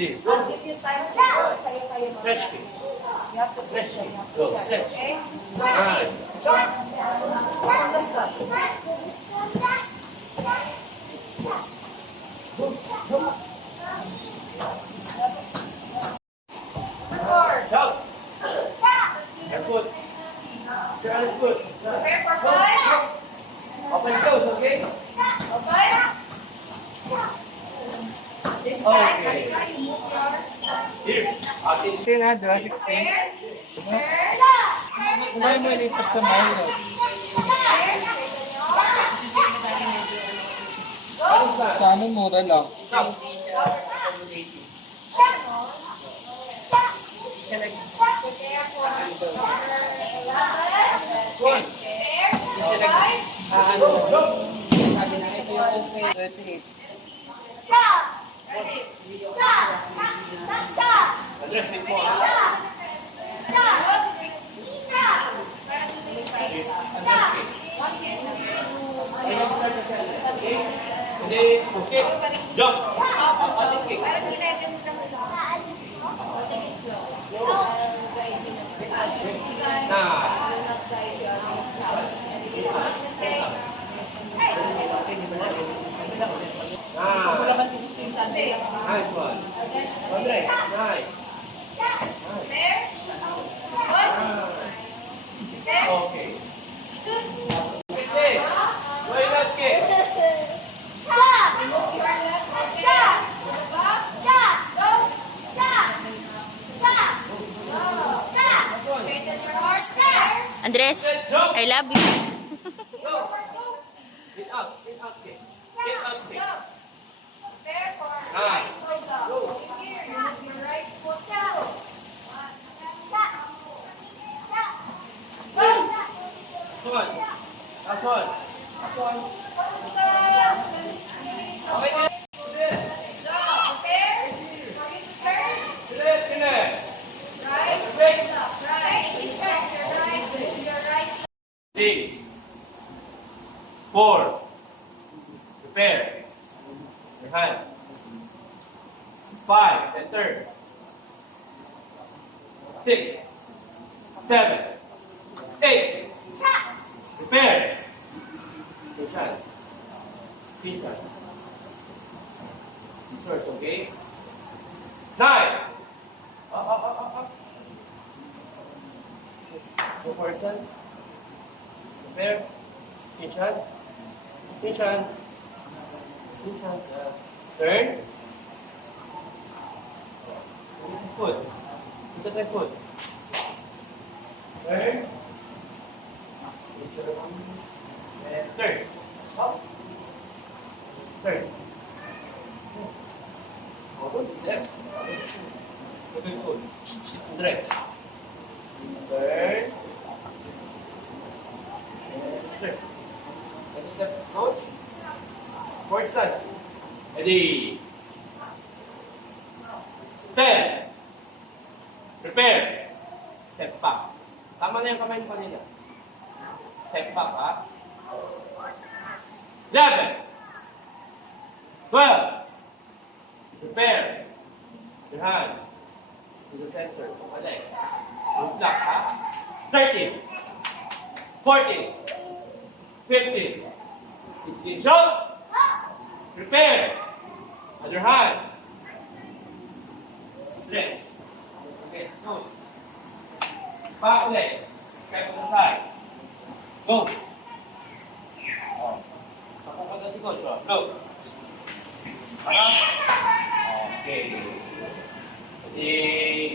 Ready. I'll give you time to kayo Stretch mag- me. You have to Stretch stretch. me. Go. Stretch. Okay? Nice. On the spot. Jump. Left foot. Turn left foot. Prepare for five. Open toes, okay? Okay? This time, halika, you move your Here. Atin. 16 ha, diba? 16. prepare. Turn. Kumain mo lipat sa mahal. Sa ano, mura lang. Stop. One. Ano lang. Sabi na ito yung 28. Address it mo. Hindi. Okay. Jump. Atin kick. Nice one. Andre, nice. Okay. Finish. Why not kick? Andres, Jump. I love you. Go. Get up. Get up kick. Get up kick. Nice. Go. Last one. Last one. Last one. Okay. Finish. Finish. Three. 4. Prepare. Your hand. 5. Center. 6. 7. 8. Prepare. Good shot. Good shot. First, okay? 9. Up. Two persons. Prepare. Kitchen. Kitchen. Kitchen. Turn. Foot. Look at my foot. Turn. And turn. Up. Turn. Good step. Good foot. Direct. Turn. Turn. Next step, coach. Forward side. Ready. 10. Prepare. Step back. Tama na yung kamay mo kanina. Step back, ha? 11. 12. Prepare. Your hand. To the center. Okay. Good block, ha? 13. 14. 15. 16. Shot. Prepare. Other hand. Rest. Okay, go. Back leg. Step on the side. Go. Papunta si coach. Go. Okay. Ready.